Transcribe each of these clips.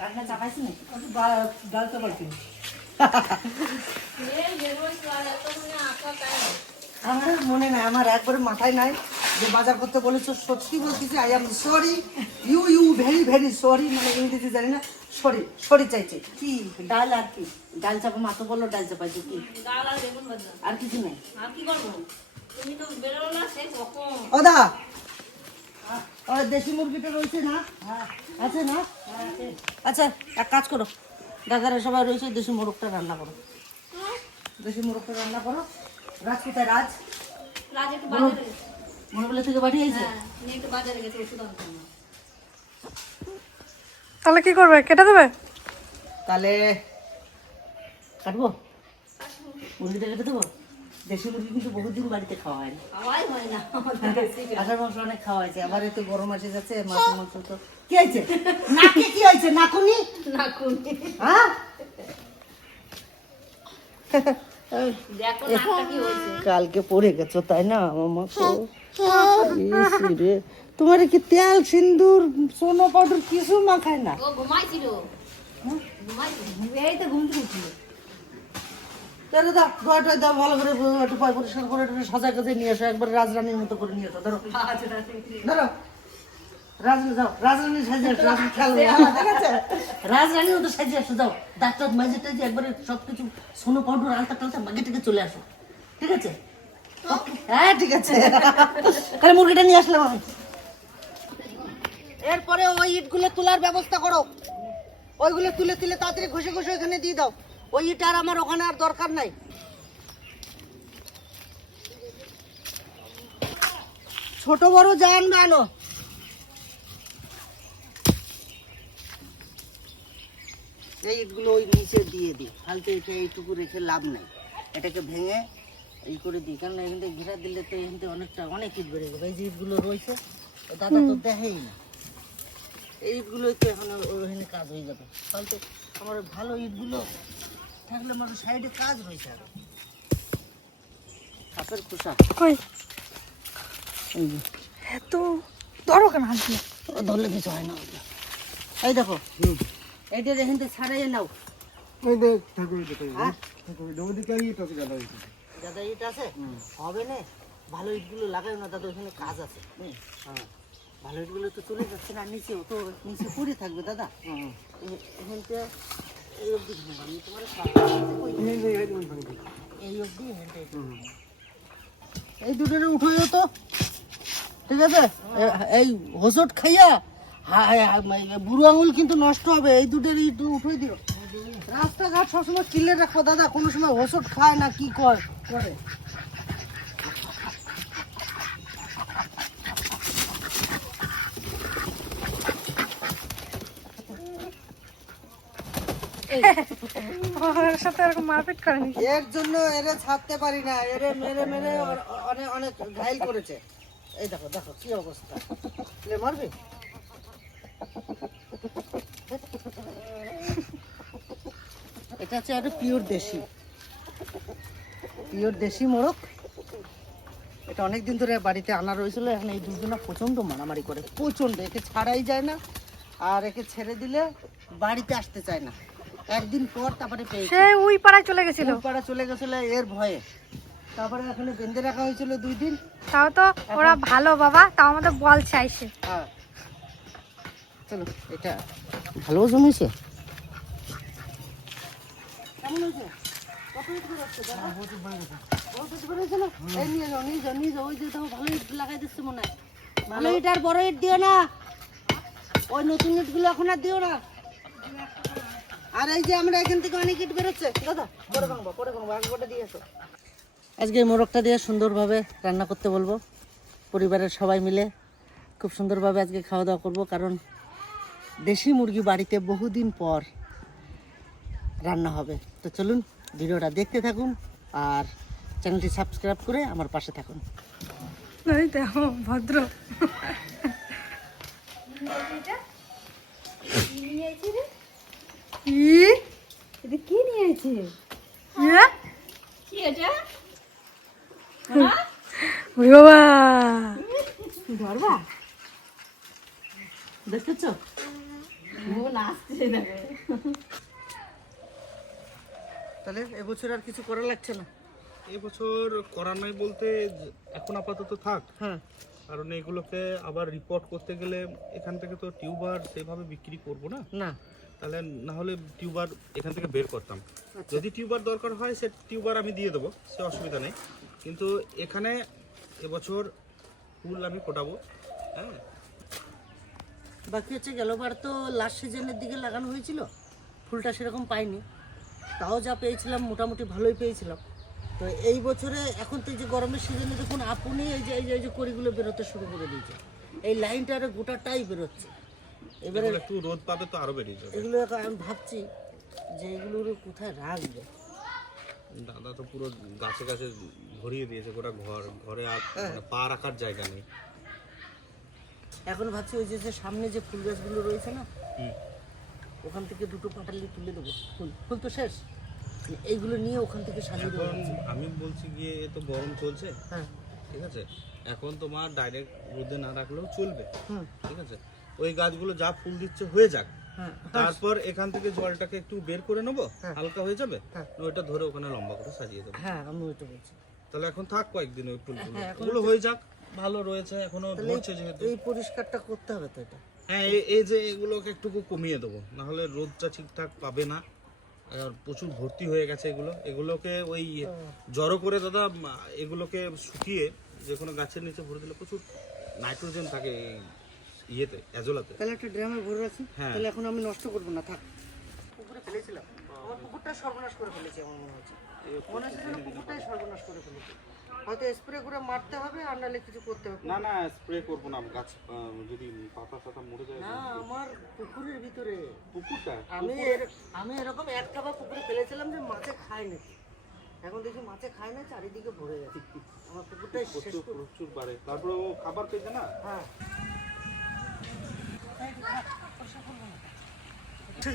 রান্না চাপাইছি না ডাল চাপাইছি আমার মনে নাই, আমার একবারে মাথায় নাই যে বাজার করতে বলেছো। সত্যি বলতেছি, I am sorry, you very very sorry. মানে ইংরেজি জানি না, সরি সরি চাইছে। কি ডাল আর কি? ডাল চাপা, মাত্র বললো ডাল চাপাইছে, কি আর কিছু নেই? ও দা, দেশি মুরগিটা রয়েছে না? আছে না? আচ্ছা এক কাজ করো, দাদারা সবাই রয়েছে, দেশি মোরগটা রান্না করো। দেশি মোরগটা রান্না করো। রাজ কোথায়? রাজ মনোবলের থেকে বাড়ি হয়েছে। তাহলে কি করবে? কেটে দেবে? তাহলে কাটবো, মুরগিটা কেটে দেবো। দেশি মুরগি কিন্তু বহুদিন বাড়িতে খাওয়া হয় না। আষাঢ় মাংস অনেক খাওয়া হয়েছে, আবার এতে গরম আসে যাচ্ছে। মাছের মাংস তো কি হয়েছে? নাকে কি হয়েছে? নাকুনি হ্যাঁ, কালকে পড়ে গেছো তাই না মামা? তোমার কি তেল সিন্দুর সোনো পাউডার কিছু মাখায় না? এই তো ঘুম থেকে উঠছিল। ধরো দাও, গোয়াটা দাও, ভালো করে একটু পয় পরিষ্কার করে একটু সাজা কাজে নিয়ে এসো, একবার রাজরানীর মতো করে নিয়ে এসো। ধরো ধরো, রাজরানী যাও, রাজরানী সাজিয়ে আসো, রাজরানী খেয়াল ঠিক আছে? রাজরানীর মতো সাজিয়ে আসো, যাও ডাক্তার মাঝে টাঝে একবারে সবকিছু সোনো পাউডার আলতা টালতা মাগে থেকে চলে আসো, ঠিক আছে? হ্যাঁ ঠিক আছে, তাহলে মুরগিটা নিয়ে আসলাম আমি। এরপরে ওই ইটগুলো তোলার ব্যবস্থা করো, ওইগুলো তুলে তুলে তাড়াতাড়ি ঘষে ঘষে এখানে দিয়ে দাও। ওই ইট আর আমার ওখানে আর দরকার নাই। ছোট বড় যা আনবে আনো। এই ইটগুলো ওই নিচে দিয়ে দিই, ফালতু এটা এইটুকু রেখে লাভ নাই। এটাকে ভেঙে এই করে দিই, কারণ এখান থেকে ঘেরা দিলে তো এখান থেকে অনেক ইট বেড়ে যাবে। এই যে ইটগুলো রয়েছে, দাদা তো দেখেই না। এই ইটগুলোই তো এখন ওখানে কাজ হয়ে যাবে। ফালতু আমার ভালো ইটগুলো থাকলে আমার সাইডে কাজ হয়েছে। আর কাপের খোসা কই এই যে, এত ধরো কেন হাত দিয়ে? ধরলে কিছু হয় না। এই দেখো, এইটা এখান থেকে ছাড়াইয়ে নাও। ওই দেখ ঠাকুর হ্যাঁ ওদিকে ইট আছে গাদা ইট আছে। দাদা ইট আছে, হবে না? ভালো ইটগুলো লাগাই না দাদা, ওইখানে কাজ আছে। হ্যাঁ, ভালো ইটগুলো তো চলে যাচ্ছে না, নিচেও তো নিচে পড়ে থাকবে দাদা। এখান থেকে এই অবধি ঘুমাবো আমি, তোমার এই অবধি এই দুটোরে উঠেও তো, ঠিক আছে? এই হোসট খাইয়া বুড়ো আঙুল কিন্তু নষ্ট হবে। এই দুটোর ইট উঠে দিও। রাস্তাঘাট সবসময় কিলে রাখো দাদা, কোনো সময় হোসট খায় না কি করে। ওর সাথে এরকম মারপিট করেনি? এর জন্য এরে ছাড়তে পারি না, এরে মেরে মেরে অনেক অনেক ঘাইল করেছে। এই দেখো দেখো কি অবস্থা, মারবি? এটা হচ্ছে একটা পিওর দেশি মোরগ। এটা অনেকদিন ধরে বাড়িতে আনা রয়েছিল। এখন এই দুজনা প্রচন্ড মারামারি করে, প্রচন্ড। একে ছাড়াই যায় না, আর একে ছেড়ে দিলে বাড়িতে আসতে চায় না। একদিন পর তারপরে সে ওই পাড়ায় চলে গেছিল, এর ভয়ে। তারপরে এখানে বেঁধে রাখা হয়েছিল 2 দিন। তাও তো ওরা ভালো বাবা, তাও আমাদের বল চাইছে। হ্যাঁ চলো, এটা ভালো ওজন হয়েছে। কেমন হয়েছে? কত ইট করে আসছে দাদা? বহুত ইট করে হয়েছে না? এই নিয়ে যাও নিয়ে যাও নিয়ে যাও। ওই যে দেখো ভালো ইট লাগাই দিচ্ছে মনে হয়। ভালো ইট আর বড় ইট দিও না, ওই নতুন ইটগুলো এখন আর দিও না। আর এই যে আমরা এখান থেকে অনেক ইট বেরোচ্ছে দাদা, পরে ভাঙবো আগে ওটা দিয়ে আসো। আজকে এই মোরগটা দিয়ে সুন্দরভাবে রান্না করতে বলবো। পরিবারের সবাই মিলে খুব সুন্দরভাবে আজকে খাওয়া দাওয়া করবো, কারণ দেশি মুরগি বাড়িতে বহুদিন পর রান্না হবে। তো চলুন ভিডিওটা দেখতে থাকুন, আর চ্যানেলটি সাবস্ক্রাইব করে আমার পাশে থাকুন। এই দেখো ভদ্র কি নিয়েছে? বাবা ধরবা দেখতেছ? তাহলে এবছর আর কিছু করা লাগছে না? এবছর করার নাই বলতে এখন আপাতত থাক, হ্যাঁ, কারণ এগুলোকে আবার রিপোর্ট করতে গেলে এখান থেকে তো টিউবার সেভাবে বিক্রি করব না, না তাহলে না হলে টিউবার এখান থেকে বের করতাম। যদি টিউবার দরকার হয় সে টিউবার আমি দিয়ে দেবো, সে অসুবিধা নেই। কিন্তু এখানে এবছর ফুল আমি ফোটাবো। হ্যাঁ, বাকি হচ্ছে গেলবার তো লাস্ট সিজনের দিকে লাগানো হয়েছিল, ফুলটা সেরকম পাইনি, তাও যা পেয়েছিলাম মোটামুটি ভালোই পেয়েছিলাম। তো এই বছরে এখন তো এই যে গরমের সিজনে দেখুন আপনি এই যে কড়িগুলো বেরোতে শুরু করে দিয়েছে, এই লাইনটার গোটাটাই বেরোচ্ছে। এবারে এগুলো একটু রোদ পাবে তো আরো বেরিয়ে যাবে। এগুলো এখন আমি ভাবছি যে এগুলো কোথায় রাখবে। দাদা তো পুরো গাছে গাছে ভরিয়ে দিয়েছে গোটা ঘর, ঘরে আর মানে পা রাখার জায়গা নেই। এখন ভাবছি ওই যে সামনে যে ফুল গাছগুলো রয়েছে না, হুম। ওখান থেকে দুটো পাটালি তুলে দেবো। ফুল তো শেষ, এইগুলো নিয়ে ওখান থেকে সাজিয়ে দেবো। এখন আমি বলছি গিয়ে এ তো গরম চলছে, হ্যাঁ, ঠিক আছে, এখন তোমার ডাইরেক্ট রোদে না রাখলেও চলবে, হুম, ঠিক আছে। ওই গাছগুলো যা ফুল দিচ্ছে হয়ে যাক, হ্যাঁ, তারপর এখান থেকে জলটাকে একটু বের করে নেবো, হ্যাঁ। হালকা হয়ে যাবে, হ্যাঁ। ওইটা ধরে ওখানে লম্বা করে সাজিয়ে দেবো। হ্যাঁ, আমি ওইটা বলছি। তাহলে এখন থাক কয়েকদিন ওই ফুলগুলো, হ্যাঁ, এখন ওগুলো হয়ে যাক, ভালো রয়েছে এখনো তাহলে ধরছে যেহেতু। এই পরিষ্কারটা করতে হবে তো এটা। হ্যাঁ, এই যে এগুলোকে একটু কমিয়ে দেবো, না হলে রোদটা ঠিকঠাক পাবে না। আর প্রচুর ভর্তি হয়ে গেছে এগুলোকে ওই জড়ো করে দাদা এগুলোকে শুকিয়ে যে কোনো গাছের নিচে ভরে দিলে প্রচুর নাইট্রোজেন থাকে এই ইয়েতে, অ্যাজোলাতে। তাহলে একটা ড্রামে ভরে রাখি, হ্যাঁ। তাহলে এখন আমি নষ্ট করবো না, থাক। পুকুরে ফেলেছিলাম, আমার পুকুরটা সর্বনাশ করে ফেলেছি, আমার মনে হচ্ছে যেন পুকুরটাই সর্বনাশ করে ফেলেছি। হয়তো স্প্রে করে মারতে হবে, আর নাহলে কিছু করতে হবে। না স্প্রে করবো না, গাছ যদি পাতা টাতা মরে যায়। না, আমার পুকুরের ভিতরে পুকুরটা আমি এরকম এক খাবার পুকুরে ফেলেছিলাম যে মাছে খায় নাকি, এখন দেখি মাছে খায় না, চারিদিকে ভরে গেছে। আমার পুকুরটাই শেষ করে। প্রচুর বাড়ে, তারপরে ও খাবার পেয়েছে না। হ্যাঁ,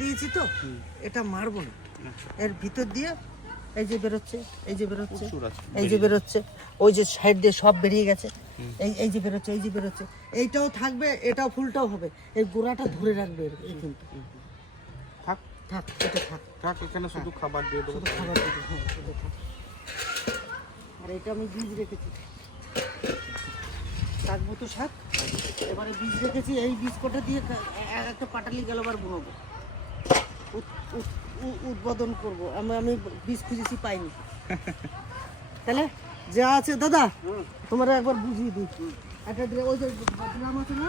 দিয়েছি তো, এটা মারবো না, এর ভিতর দিয়ে এই যে বেরোচ্ছে, এই যে বেরোচ্ছে, প্রচুর আছে, এই যে বেরোচ্ছে, ওই যে সাইড দিয়ে সব বেরিয়ে গেছে, এই যে বেরোচ্ছে, এই যে বেরোচ্ছে, এইটাও থাকবে, এটাও ফুলটাও হবে, এই গোড়াটা ধরে রাখবে এই কিন্তু। থাক থাক, এটা থাক, থাক, এখানে শুধু খাবার দিয়ে দেবো। শুধু খাবার দিতে, হ্যাঁ, শুধু থাক। আর এটা আমি বীজ রেখেছি, শাক মতো শাক, এবারে বীজ রেখেছি, এই বীজ কটা দিয়ে একটা পাটালি গেল আবার বুনবো, উদ্বোধন করবো। আমি বীজ খুঁজেছি, পাইনি। তাহলে যা আছে দাদা তোমরা একবার বুঝিয়ে দিই, একটা দিয়ে ওই যে ড্রাম আছে না,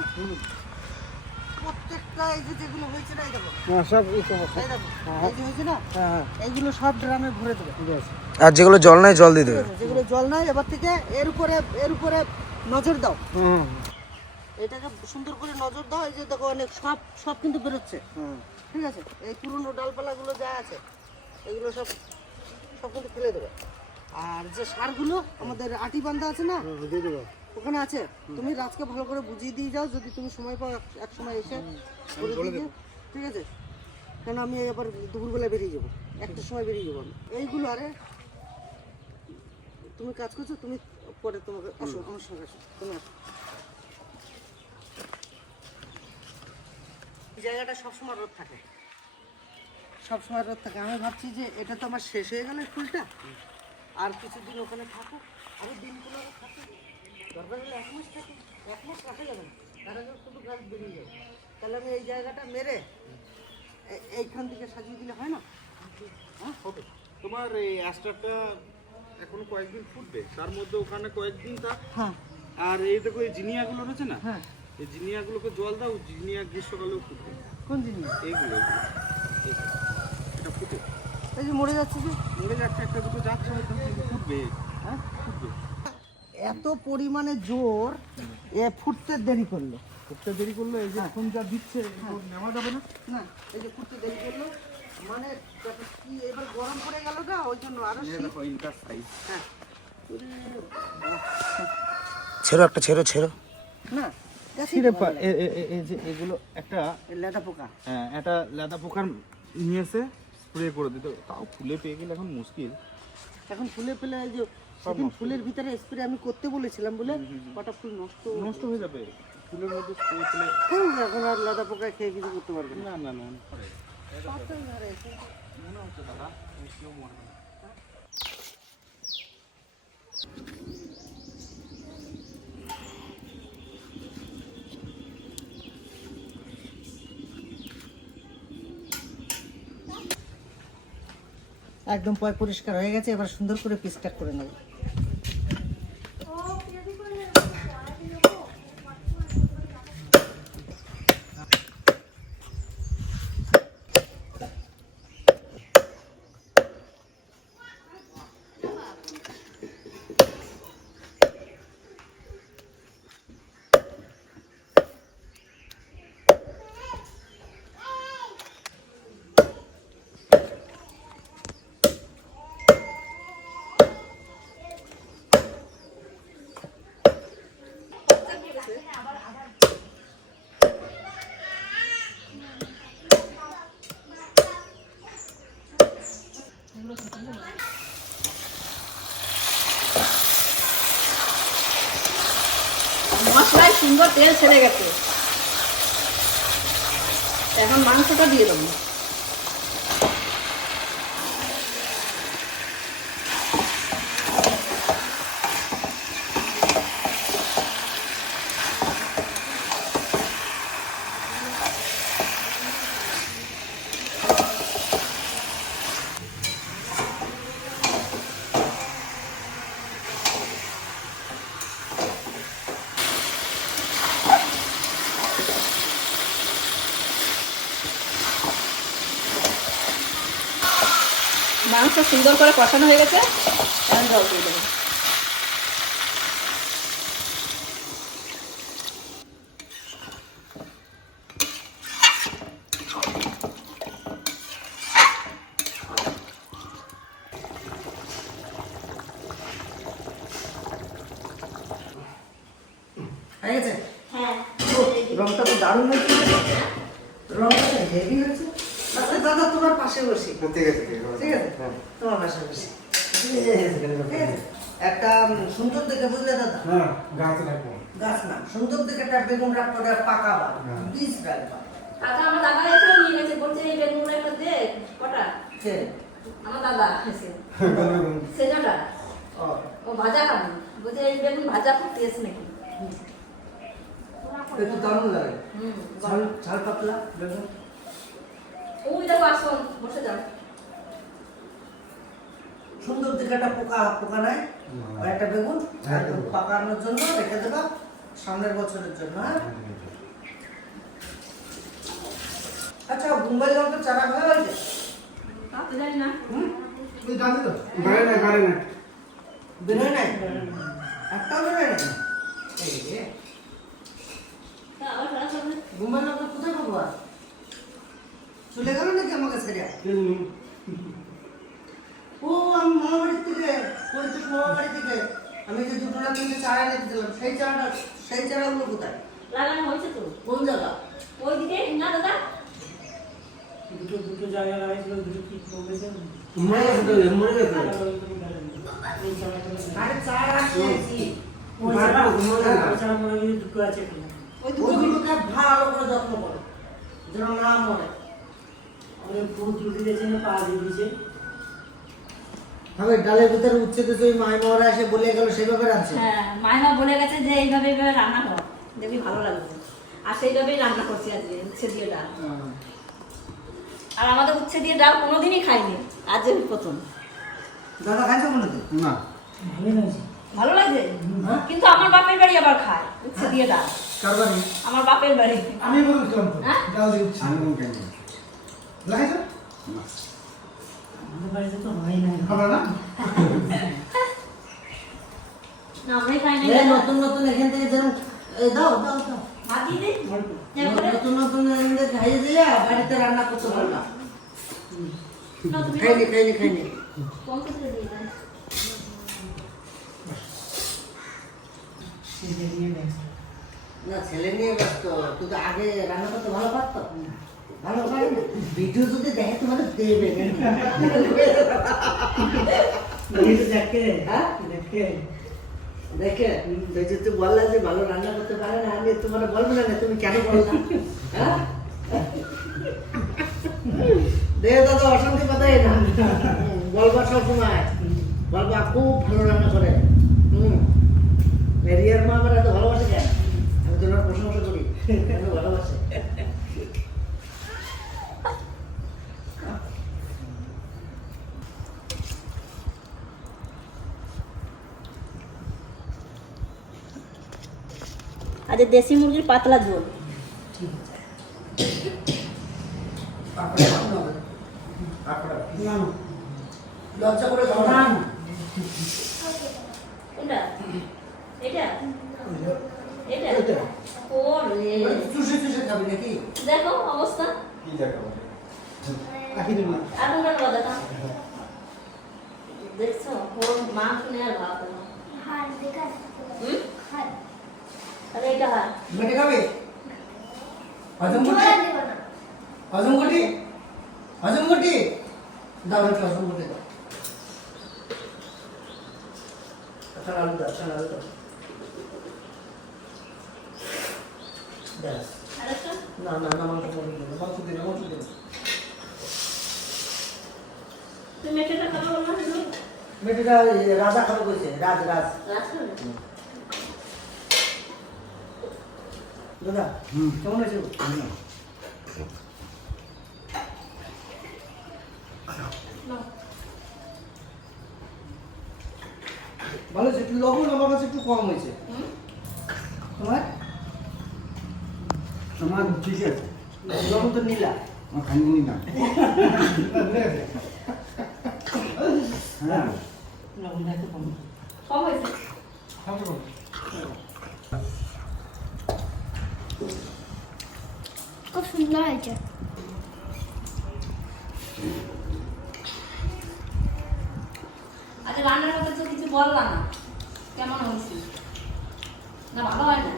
প্রত্যেকটা এই যে যেগুলো হয়েছে না, এই দেখো, সব এই দেখো, এই যে হয়েছে না, এইগুলো সব ড্রামে ভরে দেবে। আর যেগুলো জল নাই জল দিয়ে দেবে। যেগুলো জল নাই, এবার থেকে এর উপরে নজর দাও, এটাকে সুন্দর করে নজর দাও। এই যে দেখো অনেক সব কিন্তু বেরোচ্ছে, ঠিক আছে। এই পুরনো ডালপালাগুলো যা আছে এগুলো সব কিন্তু ফেলে দেবে। আর যে সারগুলো আমাদের আটি বান্ধা আছে না, ওখানে আছে, তুমি রাজকে ভালো করে বুঝিয়ে দিয়ে যাও, যদি তুমি সময় পাও এক সময় এসে করে দিয়ে, ঠিক আছে। কেন আমি এবার দুপুরবেলা বেরিয়ে যাবো, একটার সময় বেরিয়ে যাবো আমি। এইগুলো আরে তুমি কাজ করছো, তুমি পরে তোমাকে আসো, আমার সঙ্গে আসো, তুমি আসো। এই জায়গাটা সবসময় রোদ থাকে, সবসময় রোদ থাকে। আমি ভাবছি যে এটা তো আমার শেষ হয়ে গেল ফুলটা, আর কিছুদিন ওখানে থাকুক, আরো দিনগুলো থাকুক, দরকার হলে 1 মাস থাকে, 1 মাস রাখা যাবে না, তার আগে শুধু গাছ বেরিয়ে যাবে। তাহলে আমি এই জায়গাটা মেরে এইখান থেকে সাজিয়ে দিলে হয় না? হ্যাঁ, হবে। তোমার এই অ্যাস্টারটা এখন কয়েকদিন ফুটবে, তার মধ্যে ওখানে কয়েকদিন থাক। হ্যাঁ, আর এই দেখো এই জিনিয়াগুলো রয়েছে না, হ্যাঁ। এই জিনিয়াগুলোকে জল দাও, জিনিয়া গ্রীষ্মকালেও ফুটবে। কোন জিনিস? এইগুলো এটা ফুটে এই যে মরে যাচ্ছে যে, মরে যাচ্ছে, একটা দুটো যাচ্ছে, হয়তো কিন্তু ফুটবে। হ্যাঁ, ফুটবে। এত পরিমাণে জোর এ ফুটতে দেরি করলো। ফুটতে দেরি করলে এই যে এখন যা দিচ্ছে এখন নেওয়া যাবে না। না, এই যে ফুটতে দেরি করলো, মানে কি এবার গরম পড়ে গেল না, ওই জন্য আরো শীত। দেখো ইনকার সাইজ। হ্যাঁ, ছেড়ো একটা, ছেড়ো। না এই যে এগুলো একটা লেদা পোকা। হ্যাঁ, একটা লেদা পোকার নিয়েছে, স্প্রে করে দিতে, তাও ফুলে পেয়ে গেলে এখন মুশকিল। এখন ফুলে পেলে এই যে সেদিন ফুলের ভিতরে স্প্রে আমি করতে বলেছিলাম বলে কটা ফুল নষ্ট নষ্ট হয়ে যাবে। চুলের মধ্যে স্প্রে তুলে এখন আর লাদা পোকা খেয়ে কিছু করতে পারবে না। না না না পাতাই ধরে আছে। মনে হচ্ছে দাদা কেউ মরবে না। একদম পরিষ্কার হয়ে গেছে, এবার সুন্দর করে পিসটা করে নেব। মশলায় সুন্দর তেল ছেড়ে গেছে, এখন মাংসটা দিয়ে দেবো। মাংস সুন্দর করে কষানো হয়ে গেছে, এখন জল দিয়ে দেবো। হয়ে গেছে? হ্যাঁ, রংটা তো দারুণ হয়েছে, রংটা তো হেভি হয়েছে। আচ্ছা দাদা, তোমার পাশে বসি। ঠিক আছে, তোমার পাশে বসি। একটা সুন্দর দেখে, বুঝলে দাদা? গাছ না, সুন্দর দেখে একটা বেগুন রাখতে হবে, পাকা বা বীজ রাখবা। কাকা আমার দাদা এসেও নিয়ে গেছে, বলছে এই বেগুনগুলো একটা দে কটা। কে? আমার দাদা এসে সেজটা ও, ও ভাজা খাবে, বলছে এই বেগুন ভাজা করতে এসে নাকি। একটু দারুণ লাগে। হুম, ঝাল ঝাল পাতলা বেগুন। ওই দেখো আসুন, বসে যাও। সুন্দর দেখে একটা পোকা নাই, আর একটা বেগুন একদম পাকানোর জন্য রেখে দেবা সামনের বছরের জন্য। হ্যাঁ, আচ্ছা মুম্বাই লঙ্কা চারা হয়ে গেছে? তা তো জানি না। বেরোয় নাই, একটাও বেরোয় নাই। এই রে, তা আবার খারাপ হবে। মুম্বাই লঙ্কা কোথায় পাবো আর? চলে গেল নাকি আমাকে ছেড়ে? ও, আমি মামাবাড়ির থেকে, পরিচিত মামাবাড়ি থেকে আমি যে 2 লাখ কিনে চারা এনে দিলাম, সেই চারাগুলো কোথায়? লাগানো হয়েছে তো কোন জায়গা? ওইদিকে না দাদা। দুটো জায়গা লাগাইছিল, দুটো কি কমেছে আরে চারা আসছি, ছাড়া মনে হয় দুটো আছে এখানে। ওই দুটোকে ভালো করে যত্ন করো যেন না মরে। অনেক ফুল তুলে দিয়েছে না, পা দিয়ে দিয়েছে। হবে ডালের ভিতরে উচ্ছে দিতে ওই মাইমারা এসে বলে গেল সেভাবে রাখছে। হ্যাঁ, মাইমা বলে গেছে যে এইভাবে এইভাবে রান্না কর, দেখবি ভালো লাগবে। আর সেইভাবেই রান্না করছি আজকে, উচ্ছে দিয়ে ডাল। আর আমাদের উচ্ছে দিয়ে ডাল কোনোদিনই খাইনি, আজ এই প্রথম। দাদা খাইছো মনে তো? না ভালো লাগছে। ভালো লাগছে, হ্যাঁ? কিন্তু আমার বাপের বাড়ি আবার খায় উচ্ছে দিয়ে ডাল। কারবারি আমার বাপের বাড়ি। আমি বলছিলাম তো হ্যাঁ? ডাল দিয়ে উঠছি। আমি কেন লাগাইছো? আমাদের বাড়িতে তো হয় না। হবে না? না, আমরাই খাই নাই। এই নতুন নতুন এখান থেকে যেন এই দাও দাও দাও ভাত দিয়ে দিই? যেমন করে? নতুন নতুন এখান থেকে খাইয়ে দিয়ে বাড়িতে রান্না করতে পারবা। না, তুমি খাইনি কম করে দিয়ে দাও। না, ছেলে নিয়ে ব্যস্ত। তুই তো আগে রান্না করতে ভালো পারতো, ভালো পারি না। ভিডিও যদি দেখে তোমাকে দেবে দেখে হ্যাঁ? দেখে দেখে দেখে তুই বললা যে ভালো রান্না করতে পারে না, আমি তোমার বলবো না তুমি কেন বললা? হ্যাঁ দেখে দাদা অশান্তি কথাই না, বলবা সবসময়, বলবা খুব ভালো রান্না করে। রিয়ার মা আমার এত ভালোবাসে কেন? আমি তোমার প্রশংসা করি, আমি ভালোবাসে। আজ দেশি মুরগির পাতলা ঝোল। লজ্জা করে খাও না। কোনটা? এটা? এটা? ওরে, চুষে চুষে খাবি নাকি? দেখো অবস্থা। এখন কেন কথা দেখছো? ওর মা শুনে আর ভাব না। হুম? আরে এটা হার। মেটে খাবে? হজম করতে? হজম করতে? হজম করতে? দাও একটু হজম করতে দাও। আচ্ছা আলু দাও, আচ্ছা আলু দাও। ব্যাস। আরেকটা? না না না, মাংস দিন, মাংস দিন। তুমি মেটেটা খাবো বললা না? মেটেটা রাজা খাবে বলছে, রাজ। রাত খাবে? দাদা কেমন আছে? ভালো আছে, একটু লবণ আমার কাছে একটু কম হয়েছে। তোমার তোমার ঠিক আছে, লবণ তো নীলা। আমার খাইনি না। হ্যাঁ, লবণটা একটু কম। কম হয়েছে? খুব সুন্দর হয়েছে। আচ্ছা রান্নার মধ্যে তো কিছু বললা না, কেমন হয়েছে? না ভালো হয় না?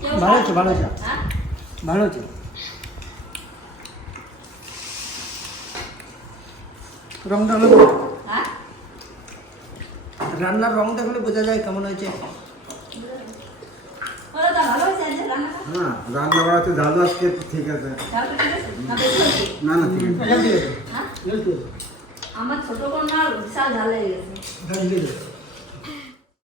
কেউ ভালো হয়েছে, ভালো হয়েছে। হ্যাঁ? ভালো হয়েছে। রংটা হলো, হ্যাঁ? রান্নার রংটা হলে বোঝা যায় কেমন হয়েছে। বলো তো, ভালো হয়েছে আজকে রান্নাটা? হ্যাঁ, রান্না বাড়াতে ঝাল আজকে ঠিক আছে। ঝালটা ঠিক আছে? না বেশি হয়েছে? না না, ঠিক আছে। হ্যাঁ? আমার ছোট কন্যার বিশাল ঝাল লেগে গেছে।